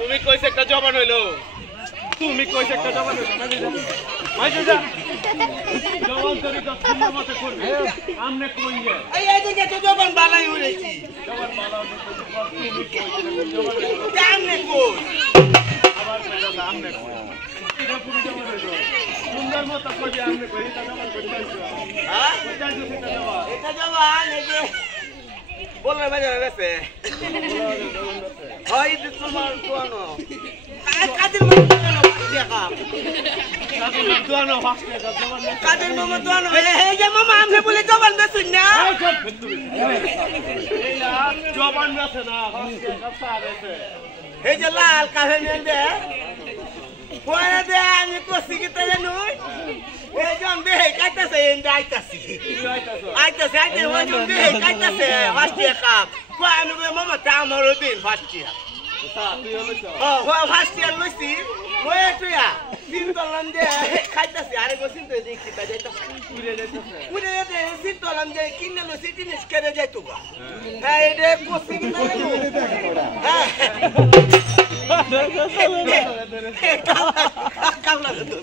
তুমি কইছে একটা জবান হইলো তুমি কইছে একটা জবান হইলো মাইজে যা জবান তরি তো সুন্দর মতে করবে আমনে কইয়ে এই দিকে তো জবান বালাই হইছি জবান বালা তুমি কইছে জবান আমনে কই আবার কইরা আমনে কই এটা পুরি জবান হইলো সুন্দর মতে কইবে আমনে কই এটা জবান কইছো হ্যাঁ কইছো এটা জবান এই যে বললে বাজে গেছে হয় তোমার তোনো কাদের মত দেখা কাদের মত তোনো হাসলে জবান কাদের মত তোনো এই যে মামা আমনে বলে জবান দেছুন না এইলা জবান আছে না হাসলে কথা আছে এই যে লাল কাহে নেন দে পরে দে আমি কোসি কিতে জানো এই জন দে কাইতাছে এন্ডা আইতাছি আইতাছে আইতে ওই জন দে কাইতাছে হাসলে কাপ কই আমি মামা তা আমার দিন হাসলে ফার্স্ট লইছি ওই তুইয়া সিনতলাম যে খাইতাছি আরে গো সিনতে দেখি তা যাইতাছে পুরে দে সিনতলাম যে কিনে লইছি জিনিস কেড়ে যাইতো গা হ্যাঁ এটা কোসি কি না হ্যাঁ কামলা তো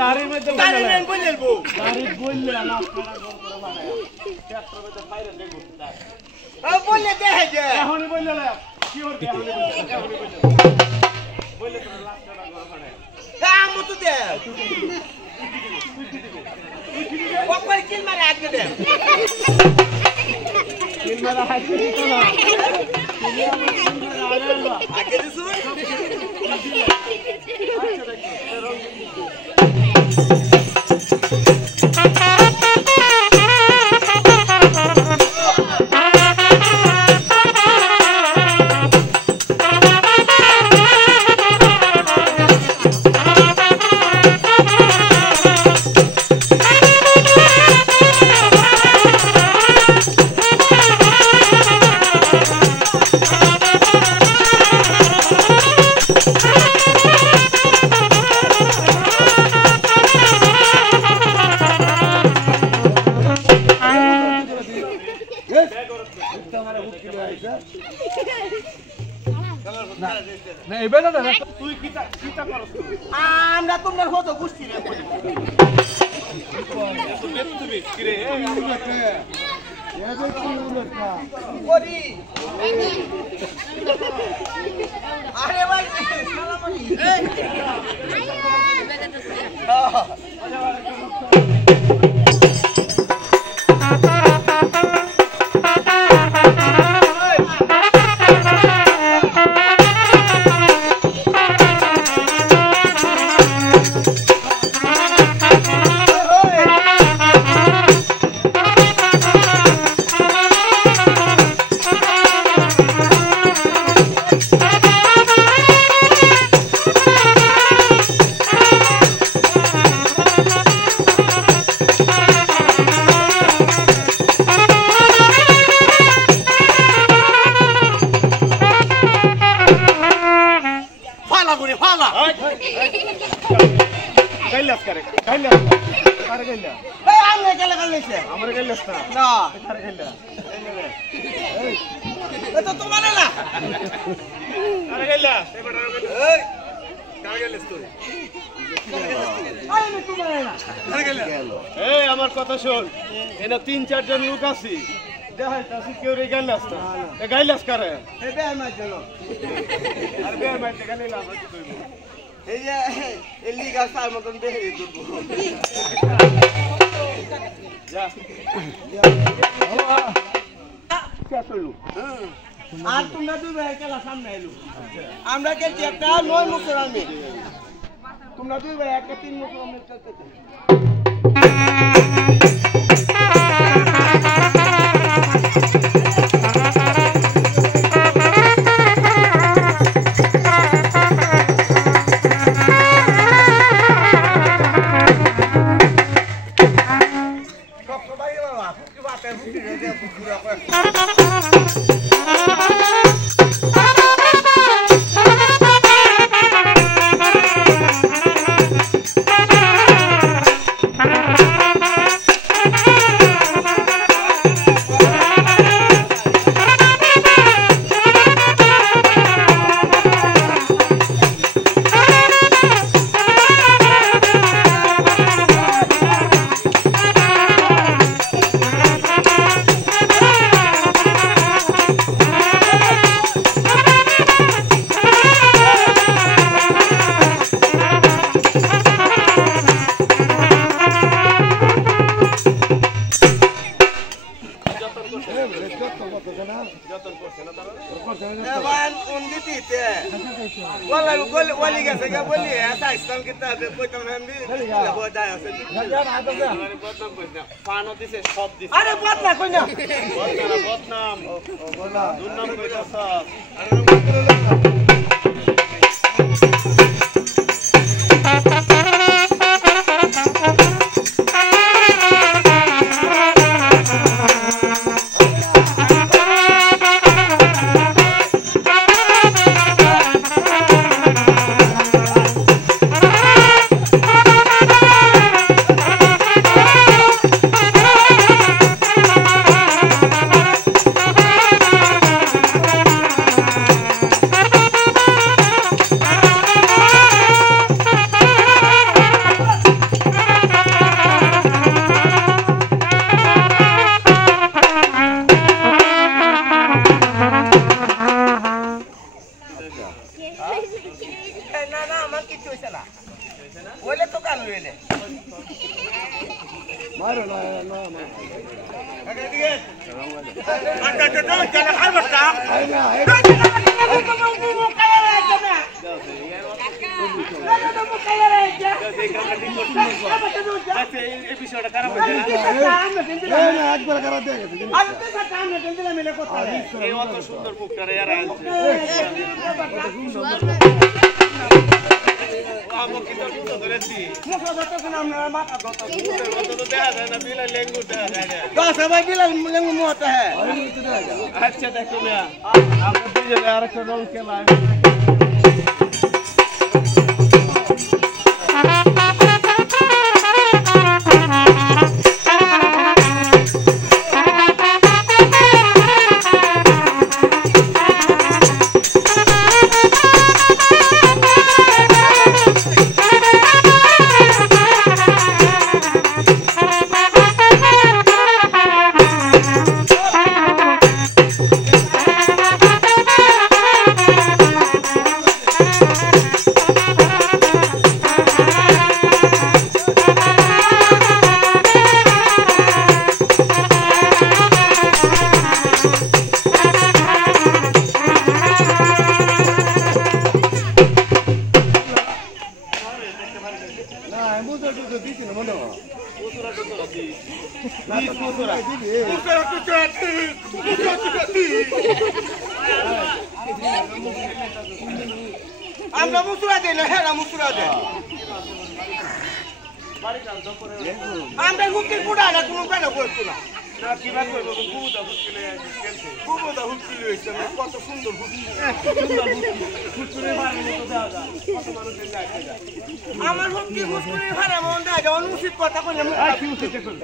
দাড়ি মধ্যে দাড়ি নেন বললবো দাড়ি বললে না আপনারা গর করে বানায়া ট্রাক্টর মধ্যে ফাইরে দেখব বললে দেখে যে এখনই বললে না কি ওর এখনই বললে তো লাস্ট টাকা গর বানায়া কাম তো দে ওপর কিল মারে আগে দে কিল মারা হাতে তো না আগে দিছু না এবে না তুই কিটা কিটা করছ আমরা তোমার কত গুষ্টি রে বলি তো বেতুবি কিরে করি আরে ভাই সালাম গাইলাস করে গাইলাস করে গাইলা এই আমি কেলে গাইলেছে আমার গাইলাস না না করে গাইলা এই তো তোমার না করে গাইলা এই করে গাইলাস তুই আমি তোমার না করে গাইলা এই আমার কথা শুন এনা 3-4 জন লোক আছে দেখাইতাছি কেউ রে গাইলাস না এ গাইলাস করে এই বে মাই চলো আর বে মাই গাইলা না কি কইব এই যে এই লিগা সার মতন দেখে দুর্ব যা শেষ হইল আর তোমরা দুই ভাই খেলা সামনে এলো আমরা খেলছি একটা 9 মুসলমান মেয়ে তোমরা দুই ভাই একটা 3 মুসলমান মেয়ে খেলতেছে আরে বদনা কই না বদনাম দুর্নাম কইতাছ সুন্দর মুখটারে এরা अच्छा देखो भैया आप रोल के लाए আমরা মুসুরা দেই না হেরা মুসুরা দেই আমরা হুকি কুড়া না কোনো কেন করছো না কি বাদ করব বুদা হুকিলে বুদা হুকিলে হইছে কত সুন্দর হুকি সুন্দর হুকিলে মারে মতো দাও দাও কত মানুষ যায় আমার হুকি হুকিলে হারা মন দাও যাও উচিত কথা কইলাম কি উচিত কইল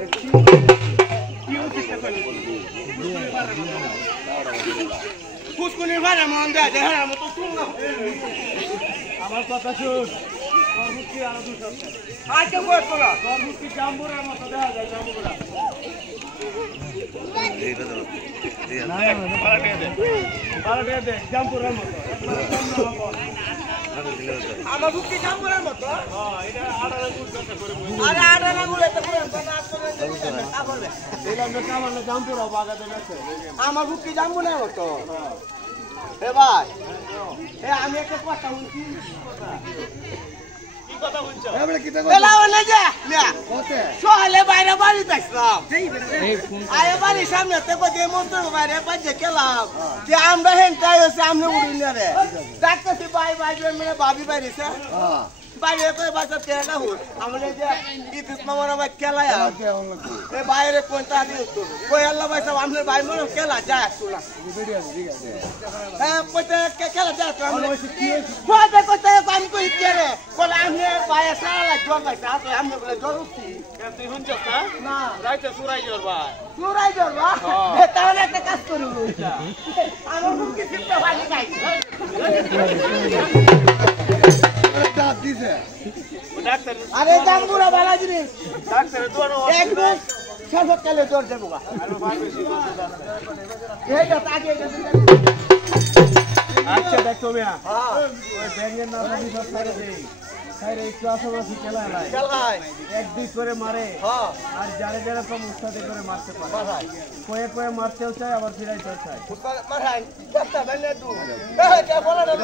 কি উচিত কইল হুকিলে মারে মন দাও হুকিলে মারে মন দাও হারা মতো সুন্দর আমার কথা শুন তরমুজটি আরো দুটো আচ্ছা কই তোরা তরমুজটি জাম্বুরের মতো দেখা যায় জাম্বুরা এই দাদা না পালাটে দে জাম্বুরের মতো আমার বুকি জাম্বুরের মতো এটা আড়ালে গুড় করে আরে আড়া না গুলে তো করে না আসলে তাহলে দিলাম না কামালে জামপুরা বাগাতে গেছে আমার বুকি জাম্বুরের মতো এ ভাই এ আমি একটা কথা বলছি কি কথা বলছো এবারে কিটা এলা ওনে যা না ওকে সকালে বাইরে বাড়ি যাইছিলাম আয় বাড়ির সামনে তে বদে মন্ত্র বাইরে বাজে গেলাম যে আমরা হেনটাই হচ্ছে আমরা উড়ি না রে ডাক্তার ভাই ভাই মানে ভাবি বাইরেছে হ্যাঁ বাইরে কই বাসা তেলা হুট আমলে যে ইতিস মামার ভাই খেলায় এ বাইরে কোনটা দিও তো কই আল্লাহ ভাই সব আমলে ভাই মনে খেলা যায় একটু না ঠিক আছে হ্যাঁ কইতে খেলা যায় তো আমলে কইতে কইতে আমি কই কি রে কোন আমলে ভাই সারা লাগ জল ভাই সাথে আমলে বলে জল উঠছি তুই শুনছস না না রাইতে সুরাই জোর ভাই চুরাই জলবা তাহলে একটা কাজ করব আমার মুখে সিটটা ভালো নাই চাপ দিছে ডাক্তার আরে জাম্বুরা ভালো জিনিস ডাক্তারের দোয়ানো একদম সরকালে জোর দেবো গা এই যা আগে আচ্ছা দেখো মিয়া হ্যাঁ ওই ব্যাঙের না জানি সব ছাড়ে দেই ছাড়ে একটু আসামাসি খেলায় নাই খেলায় এক দুই করে মারে হ্যাঁ আর যারে যারে তো মুস্তাদে করে মারতে পারে মারাই কয়ে কয়ে মারতেও চায় আবার ফিরাইতেও চায় মারাই দস্তা বেলে দু কে বলা না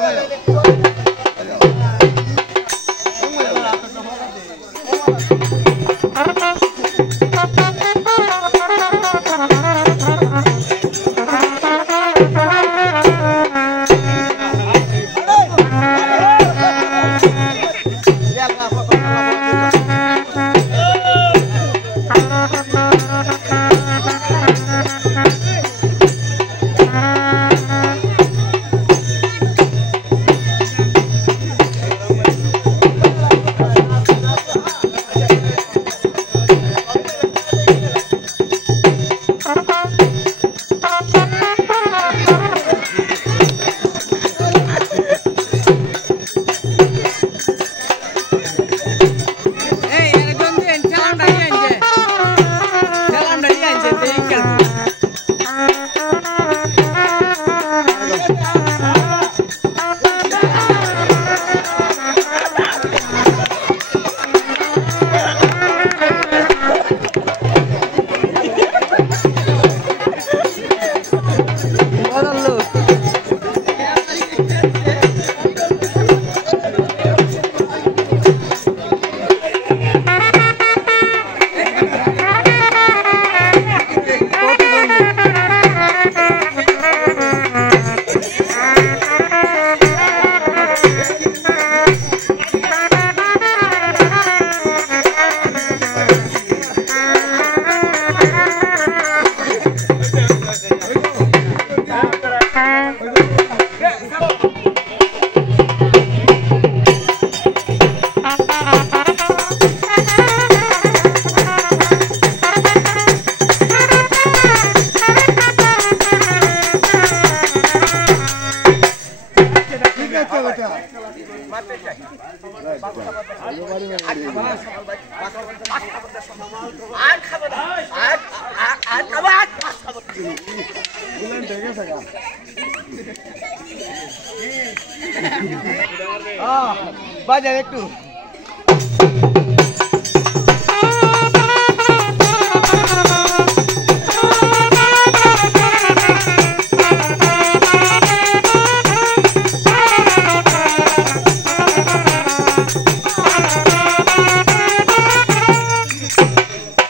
বাজার একটু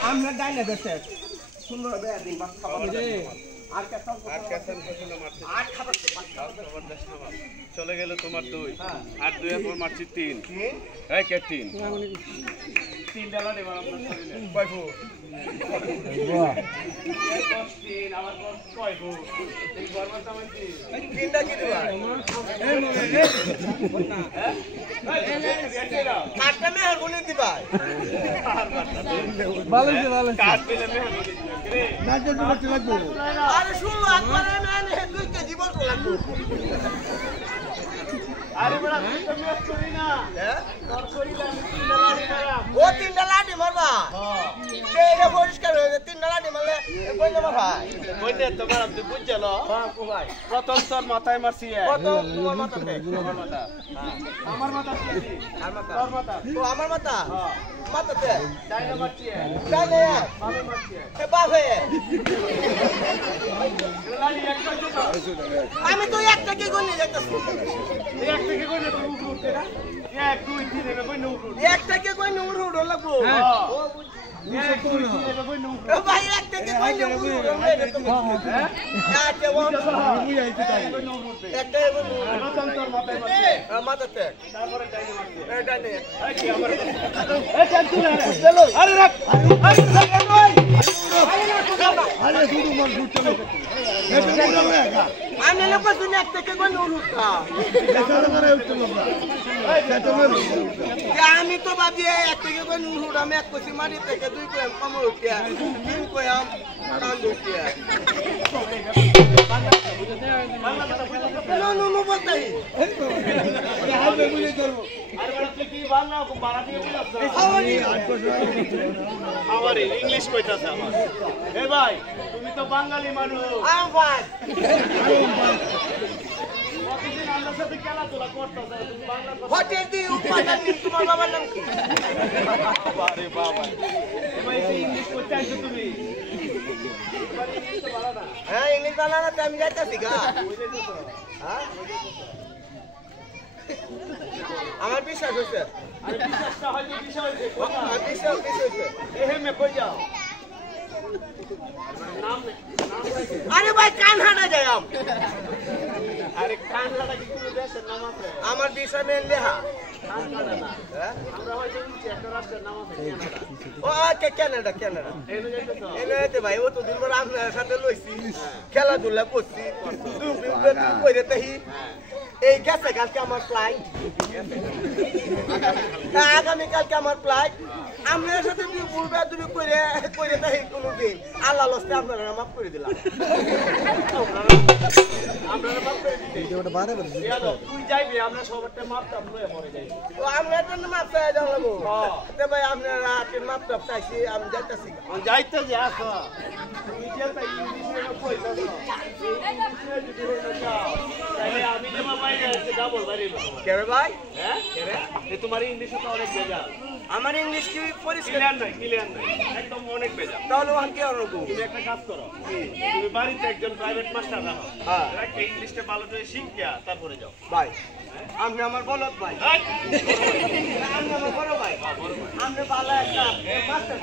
আমরা ডাইনে দেশে সুন্দর বেয়া দিন বাস খাবার আর কেসন আর খাবার চলে গেল তোমার দুই আর দুই পর মারছি তিন এই কে তিন তিন ডালা দেব আমরা শরীরে কয়ফু তিন আমার পর কয়ফু এই গরবার তামাইছি তিনটা কি দিবা আটটা মেহর গুলি দিবা ভালো আছে ভালো আছে কাট পেলে মেহমান রে না যে তোমাকে লাগবে আরে শুনো একবারে মানে দুই কেজি বল লাগবে আরে বড় তুমি ম্যাচ করি না হ্যাঁ তোর করিলা তিন ডালা মারা ও তিনটা লাঠি মারবা হ্যাঁ সেইটা পরিষ্কার হয়ে যায় তিনটা লাঠি মারলে কইলে ভাই বইনে তোমার আপনি বুঝছলো হ্যাঁ ভাই প্রথম তোর মাথায় মারছি কত তোমার মাথাতে আমার মাথা আমার মাথা আর মাথা তোর মাথা ও আমার মাথা মাথাতে ডাইনা মারছি জানে ভালো মারছি এ বাপে লালি একটা জুতা আমি তো একটা কি গনি যাইতাছি এই একটা কি কইলে তুমি উপরে উঠতে না 1 2 3 এভাবে কইলে উপরে উঠতে একটা কি গনি উড় লাগবো হ্যাঁ। ও 1 2 3 এভাবে কইলে উপরে ও ভাই একটা কি গনি উড় হ্যাঁ আচ্ছা ও মুই আইতে তাই একটা গনি প্রথম তোর মাথায় মারছি মাথাতে তারপরে ডাইনা মারছি এটা নে এই কি আমার এই চাল তুলে চলো আরে রাখ আরে শুধু মন ঘুরতে লাগে এটা পুরো লাগা আমি লোক শুনে একটা কি গনি উড়তা এটা করে উঠতে লাগা এটা মেরে আমি তো ভাবি একটা কি গনি উড় আমি এক কোসি মারি থেকে দুই কই কমর উঠিয়া তিন কই আম কান উঠিয়া নো বলতাই হাতে বুঝে করব আরে বড় তুই কি বাংলা বাড়া দিয়ে বুঝাছ আমার ইংলিশ কইতাছ আমার এ ভাই তুমি তো বাঙালি মানুষ আম ভাই প্রতিদিন আমার সাথে খেলাধুলা করতাছ তুমি বাংলা কথা হোটেল দি উপাদান তোমার বাবার নাম কি আরে বাবা ভাই এই ইংলিশ কইতে আইছো তুমি এবার ইংলিশ তো ভালো না হ্যাঁ ইংলিশ বানানো আমি যাইতাছি গা হ্যাঁ আমার বিশ্বাস হইছে আরে বিশ্বাসটা হয়তো বিষয় হইছে আমার বিশ্বাস হইছে এহে মে কই যাও নাম নাম হইছে আরে ভাই কান হানা যায় আম আরে কানলাটা কি কোনো দেশের নাম আছে আমার বিষয় মেন লেহা কানলাটা না হ্যাঁ আমরা হয়তো উঠছি একটা রাষ্ট্রের নাম আছে কানাডা ও আচ্ছা কেনাডা এনে যাইতেছো এনে ভাই ও তো দিন পর আপনার সাথে লইছি খেলাধুলা করছি দুপুরে উঠে কইরে তাহি এই গেছে কালকে আমার ফ্লাইট আগামী কালকে আমার ফ্লাইট আপনার সাথে দুপুরে তুমি কইরে তাহি কোনো দিন আল্লাহ লস্তে আপনারা মাফ করে দিলাম আমরা মাপ করে দিতে ইয়াদো তুই যাইবি আমরা সবারটা মাপটা লয়ে পড়ে যাই ও আমরা তো মাফ চাই জানলাম হ্যাঁ। তে ভাই আপনারা রাতে মাফ টাপ চাইছি আমি যাইতাছি অন যাইতে যে আসো তুমি যে তাই ইংলিশে কইতাছ ইংলিশে যদি হইতো যাও তাহলে আমি যে বাইরে আছে ডাবল বাড়ি কে রে ভাই হ্যাঁ এ তোমার ইংলিশে তো অনেক বেজাল আমার ইংলিশ কি পরিষ্কার ক্লিয়ার নাই একদম অনেক বেজাল তাহলে ওখান কি আর রকম তুমি একটা কাজ করো তুমি বাড়িতে একজন প্রাইভেট মাস্টার রাখো হ্যাঁ। একটা ইংলিশটা ভালো করে শিখিয়া তারপরে যাও ভাই আপনি আমার বলত ভাই এই, আপনি আমার বড় ভাই আপনি ভালো একটা মাস্টার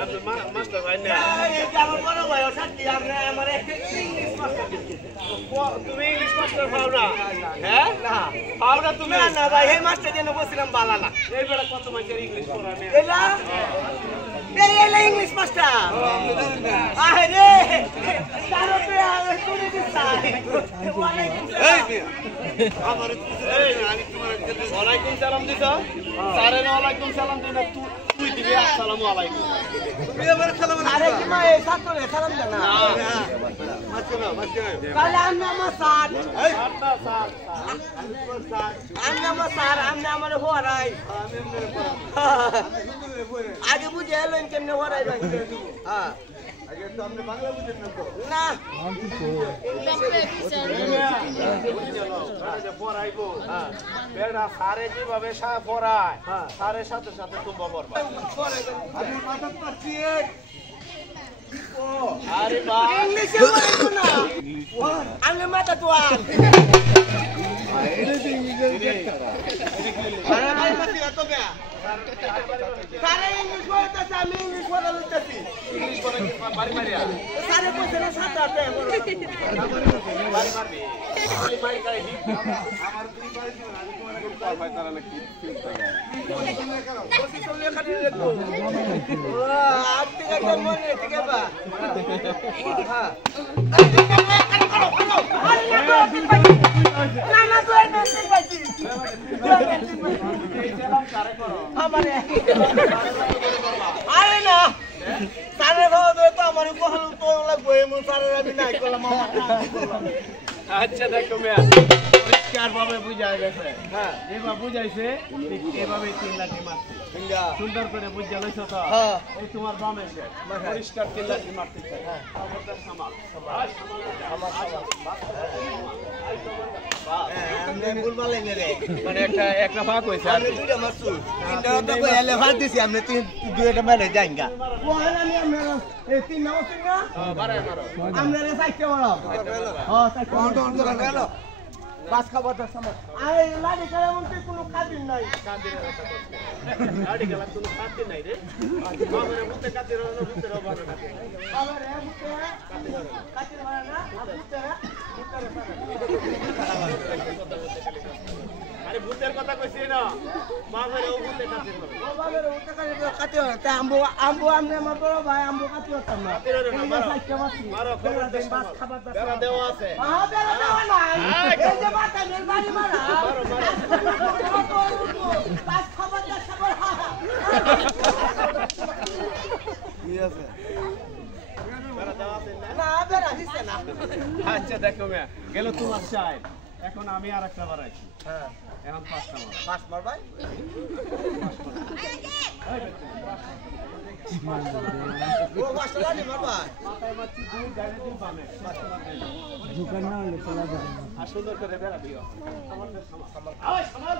আপনি মাস্টার ভাই না এই যে আমার বড় ভাই ও সাথী আপনি আমার একটা ইংলিশ মাস্টার তুমি ইংলিশ মাস্টার পাও না হ্যাঁ না পাও না তুমি না না ভাই এই মাস্টার যেন বসছিলাম বালা না এই বেলা কত মানুষের ইংলিশ পড়ানে এলা এলা ইংলিশ মাস্টার আরে তারও তো আর করে দিছাই আমার আমি তোমার ওয়ালাইকুম সালাম দিছ স্যারে না ওয়ালাইকুম সালাম দিন তুই দিবি আসসালামু আলাইকুম তুমি আমার সালাম আরে কি মা এই ছাত্রে সালাম দেন না তাহলে আমি আমার স্যার আটটা স্যার আমি আমার স্যার আমি আমার হরাই আগে বুঝে এলেন কেমনে হরাই ভাই হ্যাঁ আগে তো আপনি বাংলা বুঝেন না তো না পড়াইবো বেড়া সারে যেভাবে পড়ায় সারের সাথে সাথে তোমরা পড়বা আমি মাথা পাচ্ছি আরে বা ইংলিশে বলবো না আমি মাথা তো এটা তো ইংলিশের গেটটা আরে ভাই মাথা তো কে সারে ইংলিশ বলতেছে আমি ইংলিশ বলা লইতেছি ইংলিশ পড়া কি বাড়ি মারিয়া সারে কইছে না সাথে আছে বাড়ি মারবি এই মারি কাই দি আমার দুই বাড়ি দিও আমি তোমার কাছে কল পাই তারা নাকি বসি চলে কাটি রেখো আজকে একটা মনে ঠিক আছে বা হ্যাঁ না না তো এটা ঠিক পাইছি এই সালাম কারে করো আমারে আরে না সারে ভাও তো আমার কোহল তো লাগবে মু সারে আমি নাই করলাম আচ্ছা দেখো মিয়া পরিষ্কার ভাবে বুঝাই গেছে হ্যাঁ এবার বুঝাইছে এভাবে 3 লাঠি মারছে সুন্দর করে বুঝা লইছো তো হ্যাঁ এই তোমার বামে যে পরিষ্কার 3 লাঠি মারতে চাই সামাল মানে একটা ভাগ হয়েছে আর বাস খাবার সময় লাড়ি খেলা মধ্যে কোনো খাদিন নাই গাড়ি গেলা কোনো খাতে নাই রে বামের মধ্যে কাতে রনো ভিতরে ভালো না আবার এ মুখে কাটির মারা না আরে ভূতের কথা কইছি না বামের ও ভূতে কাতে রনো ও বাবার উঠে কাটি তা আম্বু আমনে আমার বড় ভাই আম্বু কাটি হতাম না কাতে রনো না মারো খবর দে বাস খাবার বেড়া দেওয়া আছে বেড়া দেওয়া নাই এই যে বাতা মেল বাড়ি মারা মারো বাস খাবার দে সবার কি আছে বেড়া দেওয়া আছে না না বেড়া দিছে না আচ্ছা দেখো মিয়া গেল তোমার চাই এখন আমি আরেকটা বাড়াইছি হ্যাঁ এখন 5টা মার বাস মার ভাই ও বাস লাড়ি মার ভাই মাথায় মারছি দুই গাড়ি দুই বামে 5টা মার দেন দোকান না হলে চলা যায় আর সুন্দর করে বেড়া দিও আমাদের সামাল আয় সামাল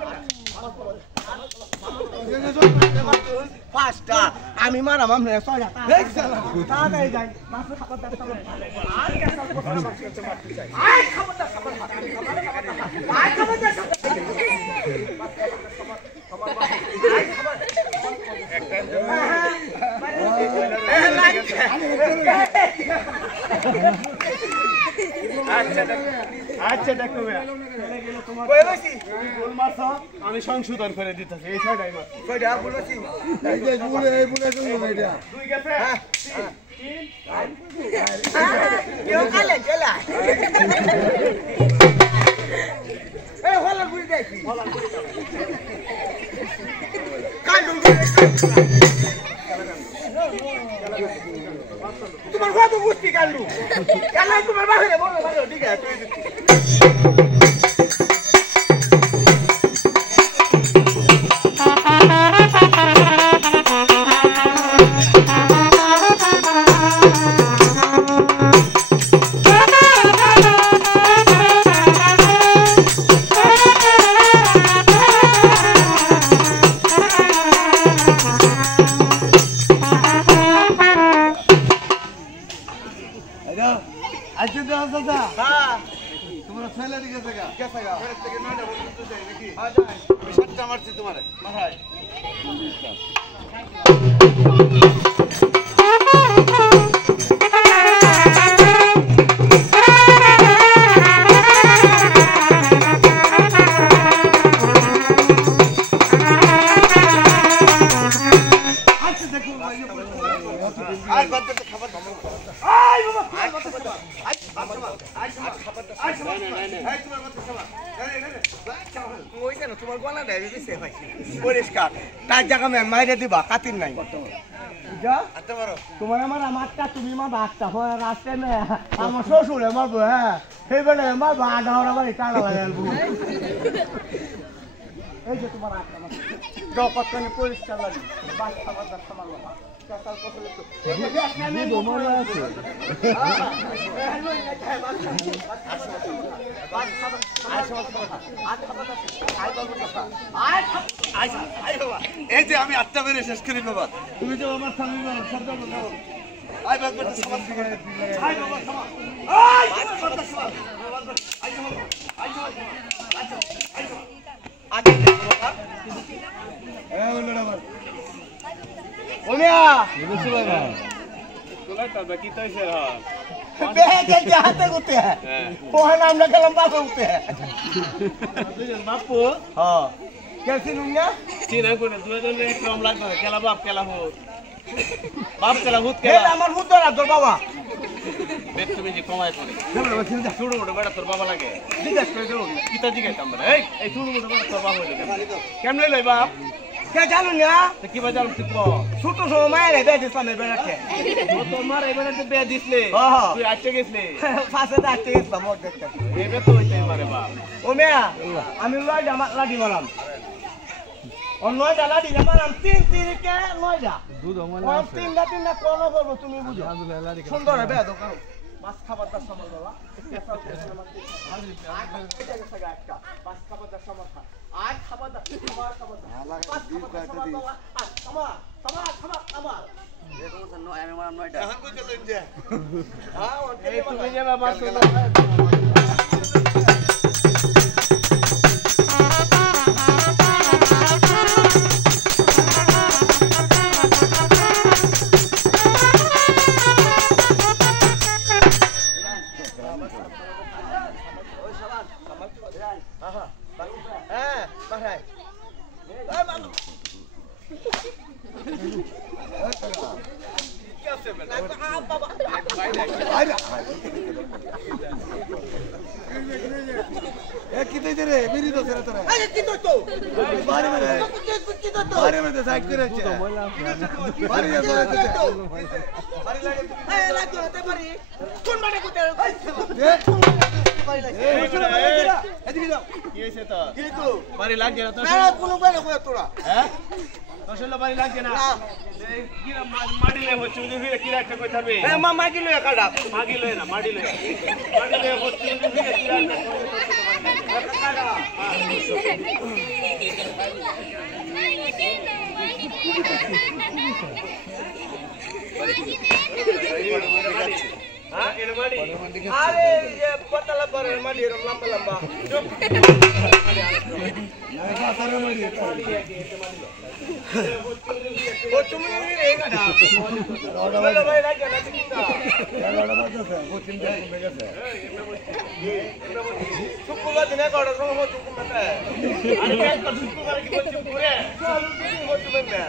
পাঁচটা আমি মারাম আমরা ছয়টা তাড়াতাড়ি যাই মাছের খাবার দাও আর কেসাল কথা মারতে চাই আয় খাবার দাও আয় খাবার দাও আচ্ছা দেখো ভাইয়া তোমার গোল মাছ আমি সংশোধন করে দিতেছি এই ছয়টাই মাছ কয়টা বলছি এই যে বুড়ে তুমি এটা দুই গেছে কেউ কালে গেলা এই হলা গুড়ি দেখি কালু তোমার কত বুঝছি কালু কালু তোমার বাহিরে বলো ভালো ঠিক আছে আজকে তো আসা হ্যাঁ তোমরা ছেলে দিকে থেকে কেসা গা থেকে নয়টা পর্যন্ত যাই নাকি হ্যাঁ যাই আমি 7টা মারছি তোমারে মাথায় আর বাদ দে খাবার দাও আয় বাবা আয় খাবার দাও আয় খাবার দাও আয় তোমার মত খাবার ওই কেন তোমার গলা দেয় বেশি পাইছি পরিষ্কার তার জায়গা ম্যাম মাইরে দিবা কাতির নাই যা আতে পারো তোমার আমার আমারটা তুমি আমার বাচ্চা হয় রাস্তায় না আমার শ্বশুরে মারবো হ্যাঁ সেই বেলা মারবো আধা ওরা বাড়ি টাকা লাগে এই যে তোমার আটটা মাছ কতখানি পরিষ্কার লাগে বাস খাবার দাচ্ছা মারবো এই যে আমি 8টা বেরে শেষ করি বাবা তুমি যে আমার স্বামী মারো শব্দ বলো আই বাদ বাদ সমান থেকে আই বাবা সমান আই বাদ বাদ সমান আই বাবা আই বাবা আই বাবা আগে বাবা এ বলো না বাবা ওমিয়া তোলাটা বাকি তো আছে হ্যাঁ বেগে যাতে করতে হ্যাঁ ওখানে আমরা গেলাম বাসে উঠতে দুজন বাপু হ্যাঁ কেসি নুঙ্গা চিনা করে দুজন এক রকম লাগবে কেলা বাপ কেলা ভূত বাপ কেলা ভূত কে কেলা আমার মুদ্রা তোর বাবা বেদ তুমি যে কমায় করে শুরু মোটা বেটা তোর বাবা লাগে জিজ্ঞেস করে দেবো কিতা জিগাইতাম রে এই শুরু মোটা বেটা তোর বাবা হইলো কেমনে লই বাপ কে জানো না কি বাজার ঠিক ছোট সময় রে বে দিছলাম এ বেড়াকে ও তোমার এবারে তো বিয়ে দিছলে তুই আইতে গেছলি ফাঁসে দাঁড়িয়ে গেছিলাম ও দেখতে এবে তো হইতে পারে বা ও মেয়া আমি লাডি মারাম ও 9টা লাডি মারাম 3 কে 9টা দুধ আমার ও 3টা কোন বলবো তুমি বুঝো সুন্দর হবে দোকান মাছ খাবার দাস সামাল বাবা মাছ খাবার দাস সামাল আজ খাবার দাস খাবার দাস আমার এখন কই চলেন যে হ্যাঁ এই তুমি যাবে মাছ হ্যাঁ বাহাই কি দিতে রে বিরি তো ছেড়ে তোরা আরে কি তো বারে বারে কি তো বারে বারে সাইড করে আছে বারে বারে বাড়ি লাগে এই লাগো তে পারি কোন মানে কোতে এদিকে যাও কি হইছে তো কি তো বাড়ি লাগে না তো না কোন মানে কই তোরা হ্যাঁ আসলে বাড়ি লাগে না এই কি মাডিলে হচ্ছে উনি ফিরে কি রাখতে কই থাকবে এ মা মাটি লয়ে কাটা মাগি লয় না মাডিলে হচ্ছে উনি ফিরে কি রাখতে হ্যাঁ এর মাডি আরে যে পতলা পরে মাটি এরকম লম্বা লম্বা ও তুমি রে কাটা বলে ভাই লাগে না চিন্তা শুক্রবার দিনে কটা সময় হতো কুমাতে আরে একটা দুটো করে কি বলছি পুরে চল দিন হতো না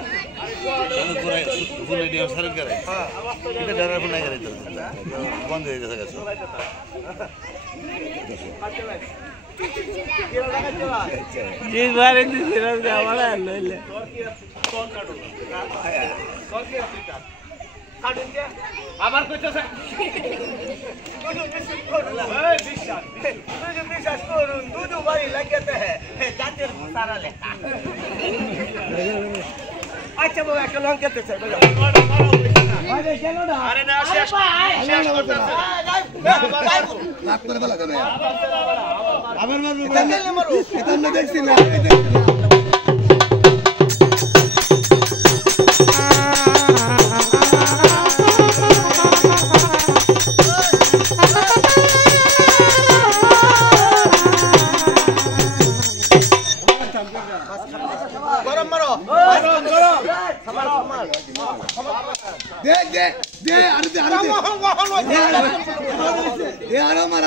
ফুল এডিয়াম সার্ভ করে হ্যাঁ এটা ডরার ফুল নাই করে তো বন্ধ হয়ে গেছে গাছ আচ্ছা ভাই কি লাগা চলা জিস বারে দিছে না আমার লইলে তোর কাটো তোর কি আছে কাটুন কে আবার কইতেছে দুধু বিশ্বাস করুন এই বিশ্বাস দুধু বিশ্বাস করুন দুধু বাড়ি লাগাতে হ্যাঁ জাতের সারা লেখা আচ্ছা বাবা একটা লঙ্কা দিতে চাই আরে কেন না আরে না শেষ শেষ করতেছে লাভ করে বলা কেন আবার মারবো কেন মারো এটা না দেখছি না গরম মারো গরম দে দে দে আরে দে আরে দে আরে মার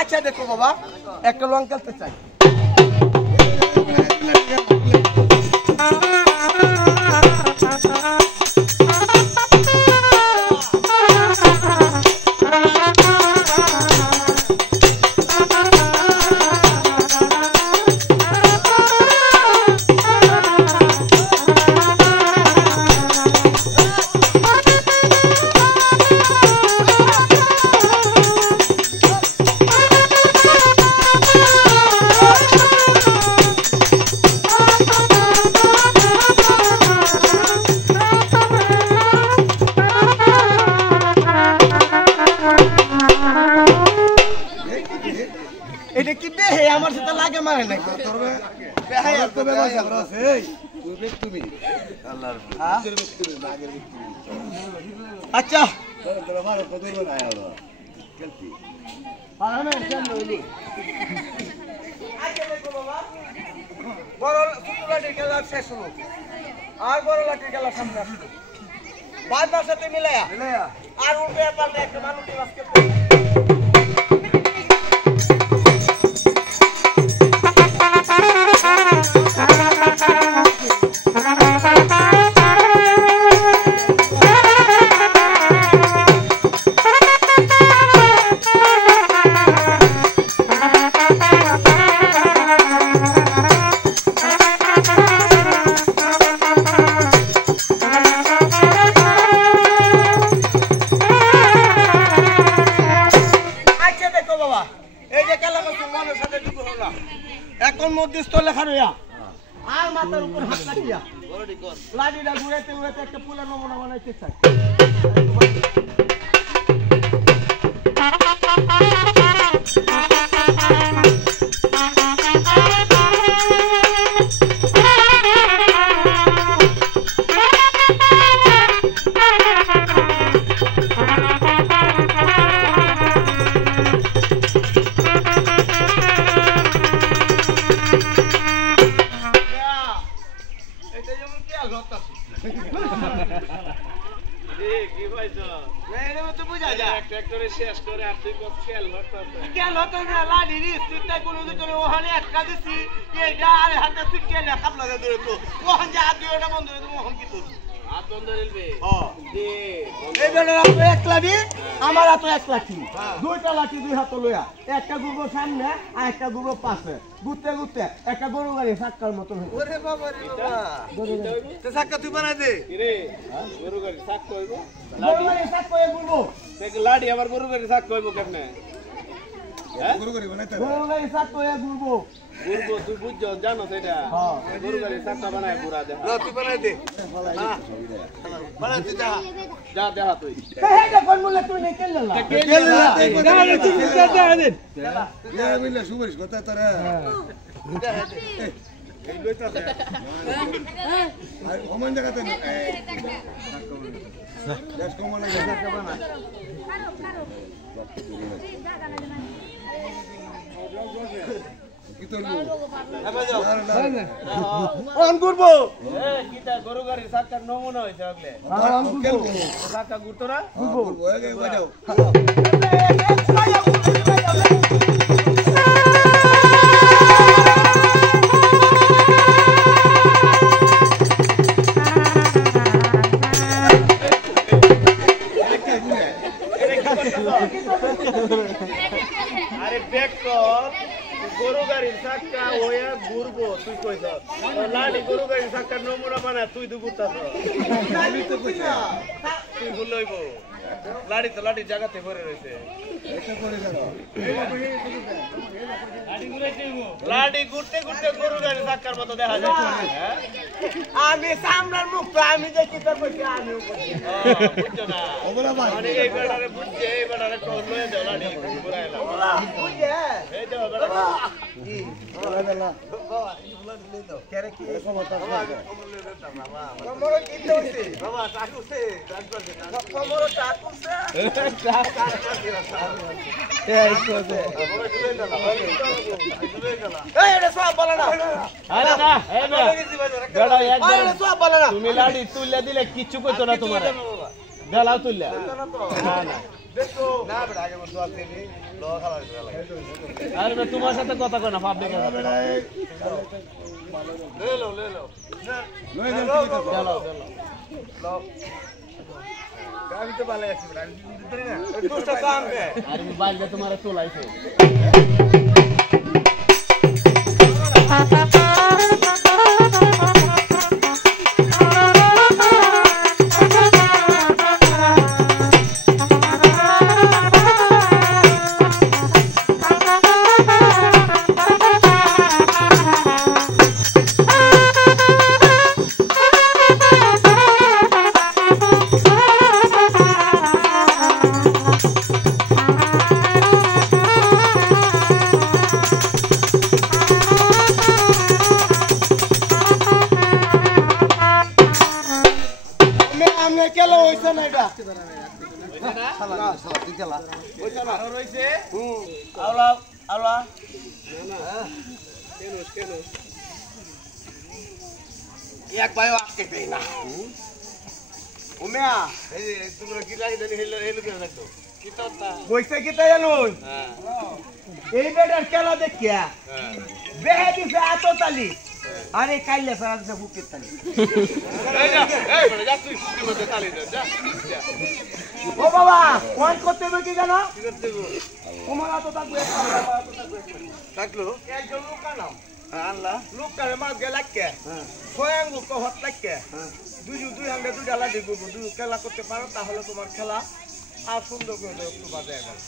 আচ্ছা দেখো বাবা একটা লঙ্কা চাই এটা কি বেহে আমার সাথে লাগে মারে নাকি বেহে তো ব্যবস্থা করা আছে এই তুই দেখ তুমি আল্লাহর তুমি নাগের তুমি আচ্ছা তোরা মারো তো দূর না আলো গলতি আরামে জান লইলি আচ্ছা দেখো বাবা বড় ছোট লাঠির খেলা শেষ হলো আর বড় লাঠির খেলা সামনে আসলো বাদনার সাথে মিলায়া আর উল্টে পাল্টে একটা মানুষ আজকে বছর মনের সাথে ডুবে হলো এখন মধ্যস্থ লেখা রইয়া আর মাথার উপর হাত কাটিয়া লাঠিটা ঘুরাইতে ঘুরাইতে একটা ফুলের নমুনা বানাইতে চাই শেষ করে আর তুই খেল কেন তো না লাড়ি রিস্টটা কোন ভিতরে ওখানে আটকা দিছি এইটা আরে হাতে সিটকে না কাপলা ধরে তো ওখান যা হাত দুইটা বন্ধ হয়ে ওখান কি তুই হাত বন্ধ রেলবে দে এই বেটার হাতে এক লাঠি আমার হাতে এক লাঠি দুইটা লাঠি দুই হাতে লইয়া একটা গুবো সামনে আর একটা গুবো পাশে গুতে গুতে একটা গরু গাড়ি সাক্কার মতন হই ওরে বাবা রে বাবা তে সাক্কা তুই বানাই দে কি রে গরু গাড়ি সাক কইবো গরু গাড়ি সাক কই গুবো দেখ লাডি আবার গরু গাড়ি সাক কইবো কেমনে গরু গাড়ি বানাইতে গরু গাড়ি সাক কই গুবো গুরবো তুই বুঝছ জানো সেটা হ্যাঁ গরু গাড়ি সাকটা বানায় পুরা দে না তুই বানাই দে বানাই দে যা দেখা তুই হেডা কোন বলে তুই নে কেন না না না তুই দে দে না বললে সুবরিশ কথা তোরা এই লইতা দে আর ওমান জায়গাতে না দেশ কমনে জায়গা বানা কি তোর অন করবো কিটা গরু গাড়ি সাকটা নমুনা হইছে আগলে সাকটা গুরতো না করবো এই বাজাও আরে দেখ কর গরু গাড়ির সাকটা ওয়া ঘুরবো তুই কইছ লাডি গরু গাড়ির সাকটা নমুনা বানা তুই তো গুতাছ আমি তো কইছি তুই ভুল হইব লাডি তো লাডি জায়গাতে ভরে রইছে এটা করে দাও লাডি ঘুরতে ঘুরতে গরু গাড়ির সাকটার মতো দেখা যায় হ্যাঁ আমি সামনের মুখ আমি দেখি তো কইছি আমি বুঝছো না ওবলা ভাই মানে এই বেড়ারে বুঝছে এই বেড়ারে টোল লয়ে দাও লাডি ঘুরাইলা বুঝে এই দাও বেড়া ওলা বেলা কেরে কি ক্ষমতা কমর কি হইছে বাবা টাকুছে কমর টাকুছে এই কোজে এই এটা সব বলে না আরে না এই বেড়া একবার আরে সব বলে না তুমি লাডি তুলে দিলে কিচ্ছু কইতো না তোমার বেলাও তুললা না না দেখো না বেটা আগে বন্ধু আছে নি লো খাবার লাগে আরে বে তোমার সাথে কথা কই না পাবলিক ले लो লই দাও চলো लो আমি তো ভালো আছি বেটা আমি না দুটো কাম কে আরে মোবাইল দে তোমারে তোলাইছে আমি কেলা হইছে না এটা আরো রইছে আওলা আওলা কেন এক ভাইও আটকে দেই না ওমিয়া এই তোমরা কি লাগি দেনি হেলো হেলো কেন লাগতো কি তোতা কইছে কি তাই জানো হ্যাঁ এই বেটার খেলা দেখিয়া বেহে দিছে এত তালি আরে কাইলে ফেরা দিছে বুকের তালি এই বড় যা তুই ফুকি মতে চালি যা ও বাবা কোন করতে হবে কি জানো কি করতে গো তোমার তো থাকবে থাকলো একজন লোক নাও আল্লাহ লোকটারে মাছ গে লাগে ছয় লোক হত লাগে দুই হাঙ্গে দুই ডালা দিব দুই খেলা করতে পারো তাহলে তোমার খেলা আর সুন্দর করে একটু বাজায় গেল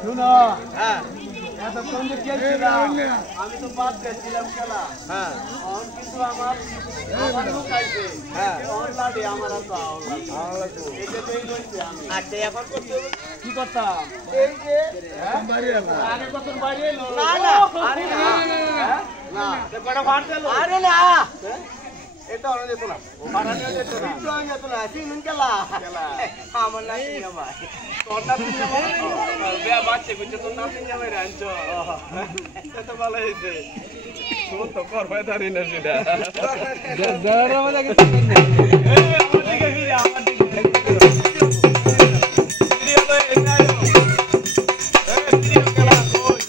শুনো এতক্ষণ যে খেলছিলাম আমি তো বাদ দিয়েছিলাম খেলা কিন্তু আমার লোক আইছে আমার আচ্ছা এখন কি করতাম এই যে আগে কত বাইরে এলো না আরে না কটা ভাট দিল আরে না এটা অনেক যেত না ও ভাড়ানিও যেত না একটু আমি যেত না সিমিন খেলা আমার না সিঙ্গা ভাই তোর না সিঙ্গা ভাই বিয়া বাচ্চা কুচে তোর না সিঙ্গা ভাই রাঞ্চো এত ভালো হয়েছে তোর তো কর ভাই দাঁড়ি না সেটা দাঁড়া আমাদের কাছে আমার দিকে ফিরে আমার দিকে ভিডিও তো এটা ভিডিও খেলা কই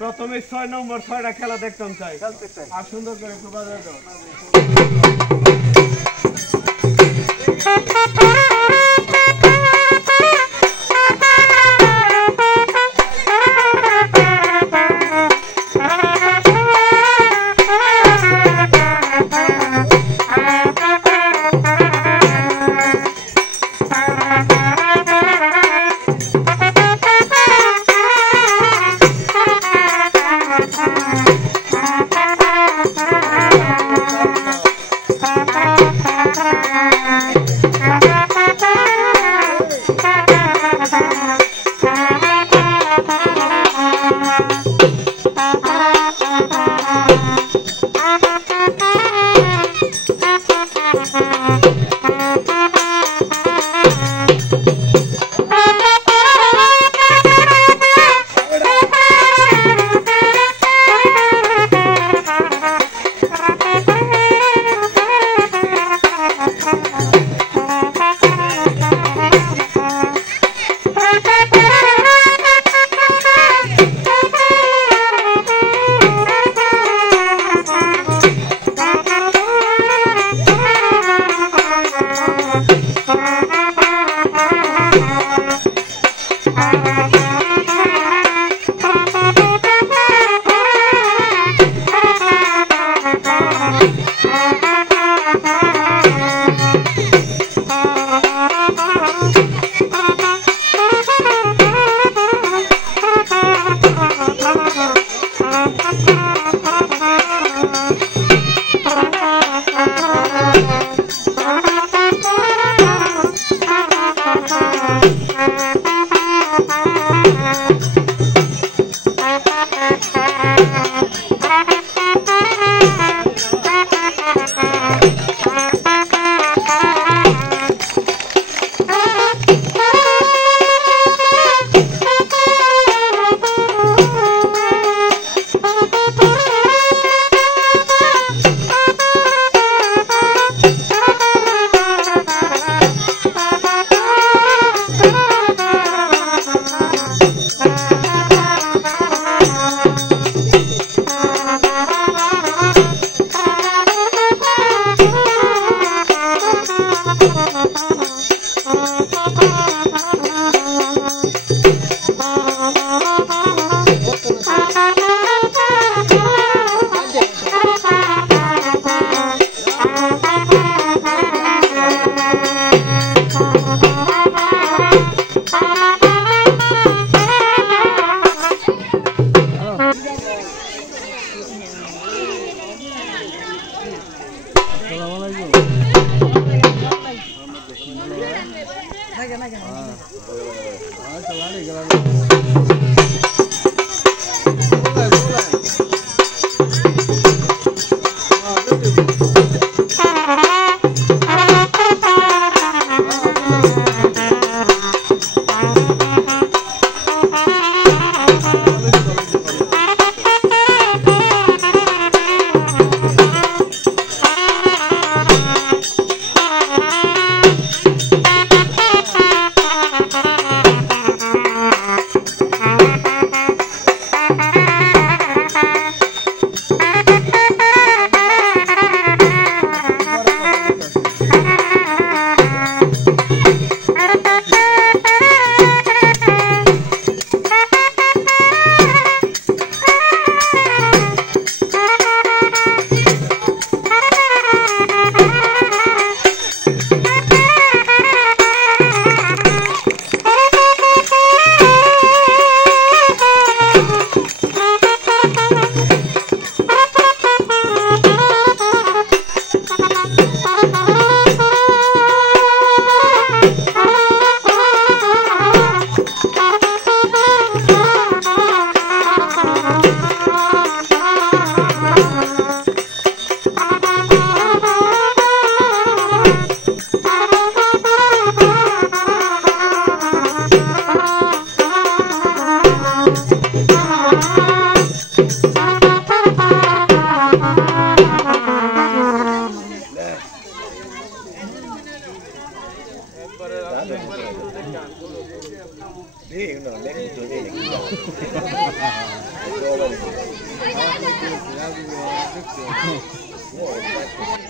প্রথমে 6 নম্বর 6টা খেলা দেখতাম চাই আর সুন্দর করে একটু বাজায় দাও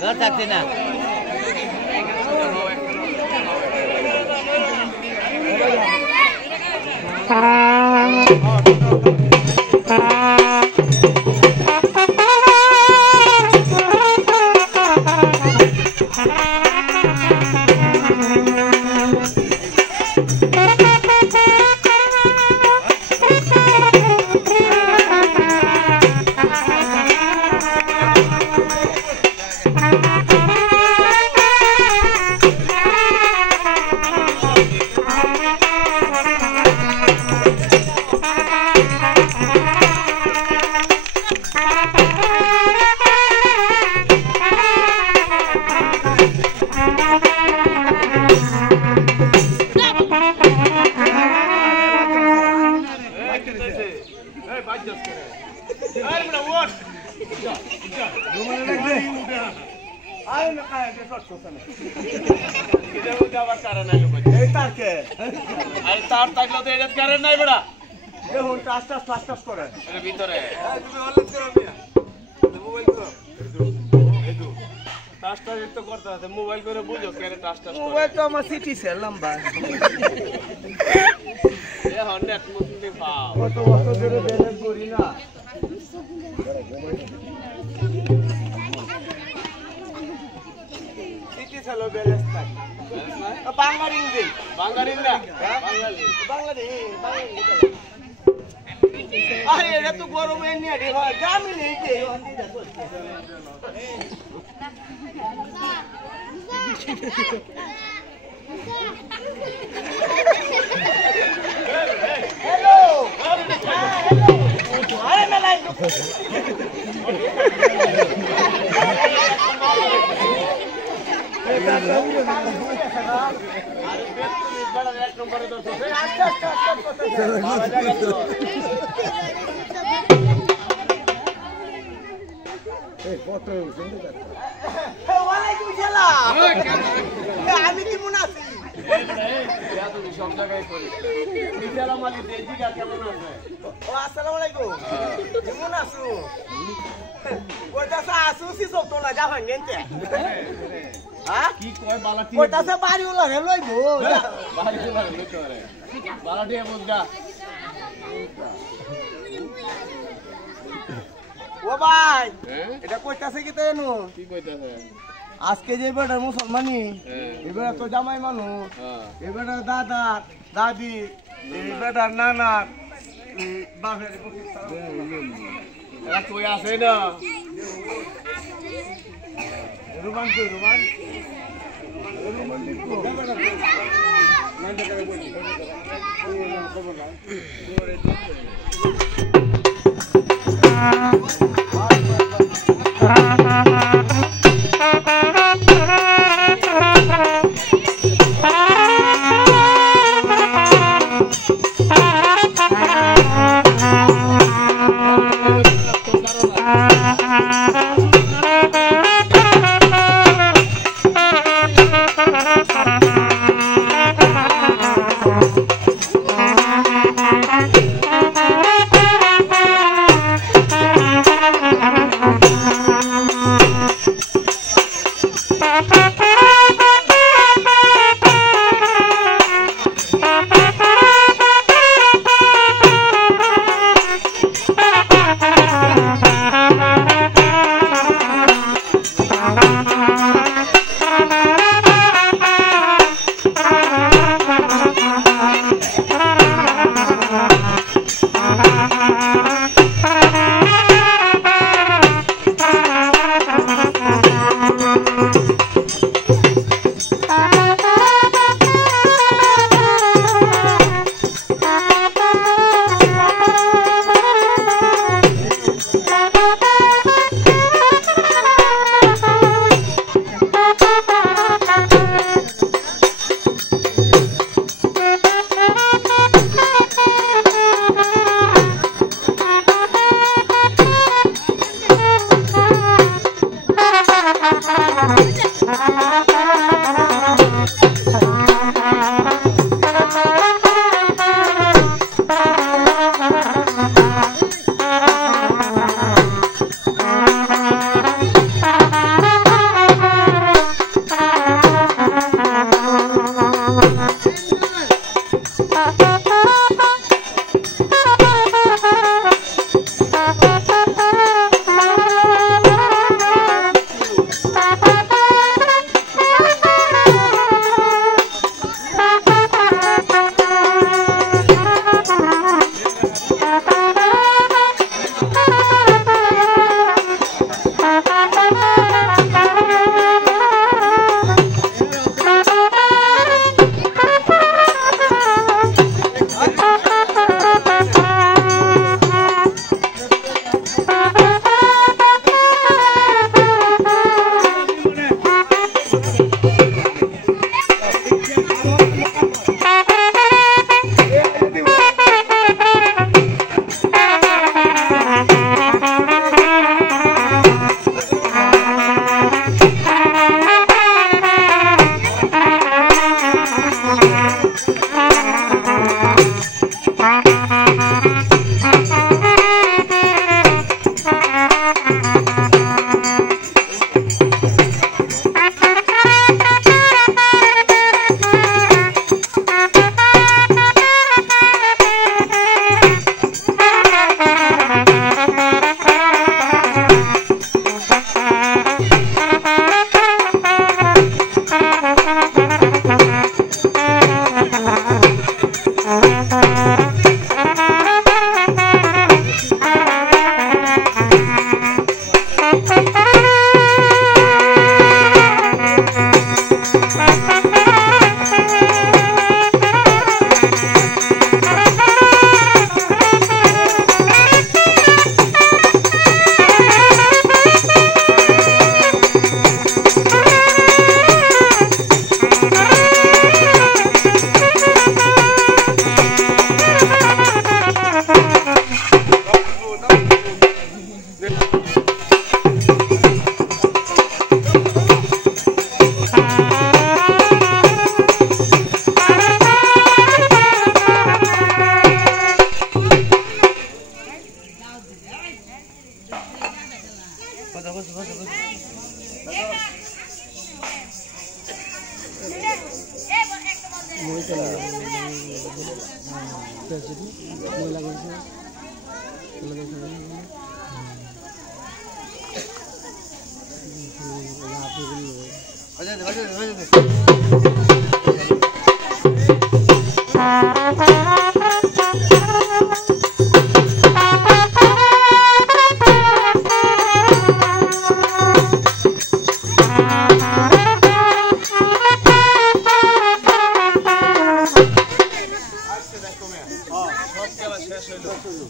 ঘর থাকছে না তার থাকলে তো এটা কারেন্ট নাই বেড়া দেখুন টাস টাস টাস টাস করে এর ভিতরে তুমি অনলাইন করো মিয়া মোবাইল করো টাচটা তো করতে আছে মোবাইল করে বুঝো কেন টাচটা মোবাইল তো আমার সিটি সেল নাম্বার এ হন্ডেট মুসলিম পাও কত বছর ধরে ব্যালেন্স করি না সিটি সেল ব্যালেন্স নাই বাঙালি ইংরেজি বাঙালি না বাঙালি বাংলাদেশ আরে এটা তো গরমে নিয়ে রে ভাই জামি নেই যে হ্যালো আরে মেলাই এক নম্বরে দর্শক ওয়ালাইকুম সালাম আমি কেমন আছি সব জায়গায় করি বিশালাম আলী দেশিকা কেমন আছে ও আসসালামু আলাইকুম কেমন আছো কইতাছ আসু সি সব তো না যা হয় নেনতে হ্যাঁ কি কয় বালাটি কইতাছ বাড়ি ওলা রে লইবো বাড়ি চলে ভিতরে বালাটি বুঝগা ও ভাই হ্যাঁ এটা কইতাছে কি তেনু কি কইতাছে আজকে যে বেটার মুসলমানি এবার তো জামাই মানুষ এবার দাদা দাদি এবার নানা বাপের এরা কই আছে না রুমান কই রুমান Ha ha ha!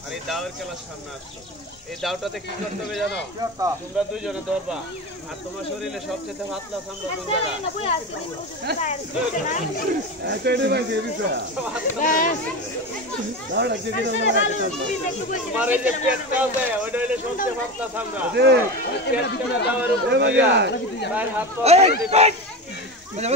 আর এই দাওয়ের খেলার সামনে আসছো এই দাওটাতে কি করতে হবে জানো তোমরা দুইজনে ধরবা আর তোমার শরীরে সবচেয়ে পাতলা চামড়া কোন জায়গা তোমার এই যে পেটটা আছে ওইটা হইলে সবচেয়ে পাতলা চামড়া পেটটা দাওয়ের উপর দিয়া তার হাত পা দিবা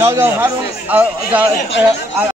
যাও যাও